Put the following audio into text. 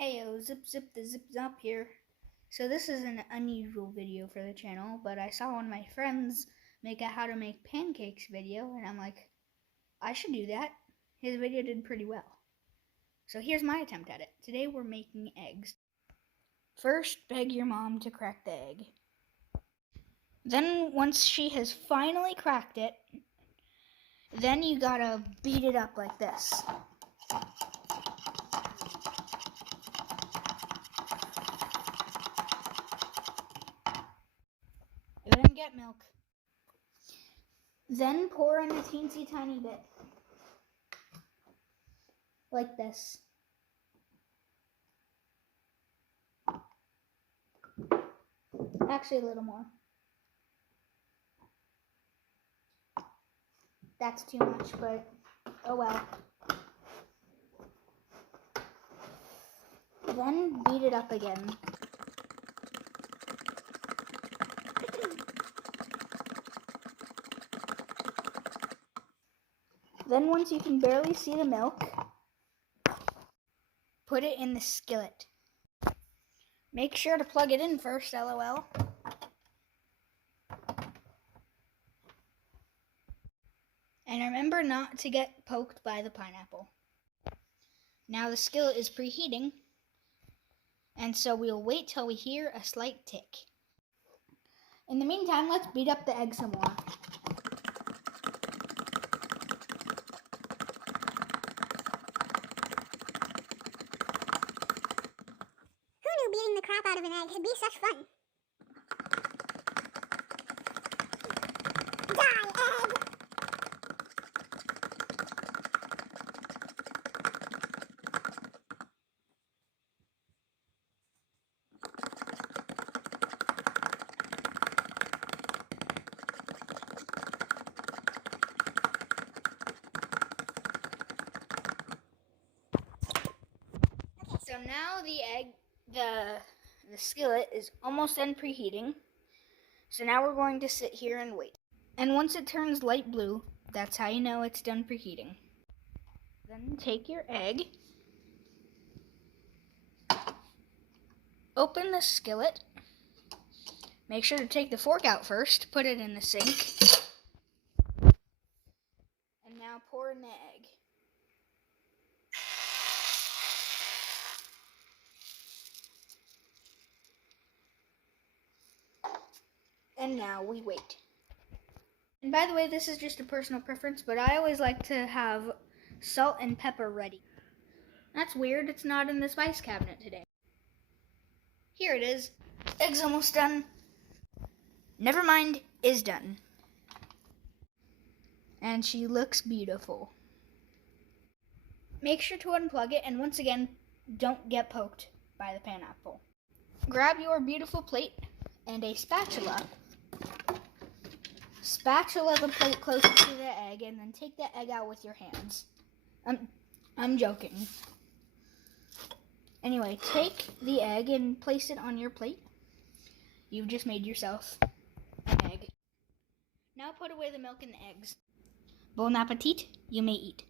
Ayo, zip zip the zip zop here. So this is an unusual video for the channel, but I saw one of my friends make a how to make pancakes video, and I'm like, I should do that. His video did pretty well. So here's my attempt at it. Today we're making eggs. First, beg your mom to crack the egg. Then once she has finally cracked it, then you gotta beat it up like this. Then get milk. Then pour in a teensy tiny bit. Like this. Actually, a little more. That's too much, but oh well. Then beat it up again. Then once you can barely see the milk, put it in the skillet. Make sure to plug it in first, LOL. And remember not to get poked by the pineapple. Now the skillet is preheating, and so we'll wait till we hear a slight tick. In the meantime, let's beat up the egg some more. Beating the crap out of an egg could be such fun. Die, egg! So now the skillet is almost done preheating. So now we're going to sit here and wait. And once it turns light blue, that's how you know it's done preheating. Then take your egg, open the skillet, make sure to take the fork out first, put it in the sink, and now pour in the egg. And now we wait. And by the way, this is just a personal preference, but I always like to have salt and pepper ready. That's weird, it's not in the spice cabinet today. Here it is. Egg's almost done. Never mind, is done. And she looks beautiful. Make sure to unplug it, and once again, don't get poked by the pineapple. Grab your beautiful plate and a spatula. Spatula the plate closer to the egg, and then take the egg out with your hands. I'm joking. Anyway, take the egg and place it on your plate. You've just made yourself an egg. Now put away the milk and the eggs. Bon appetit, you may eat.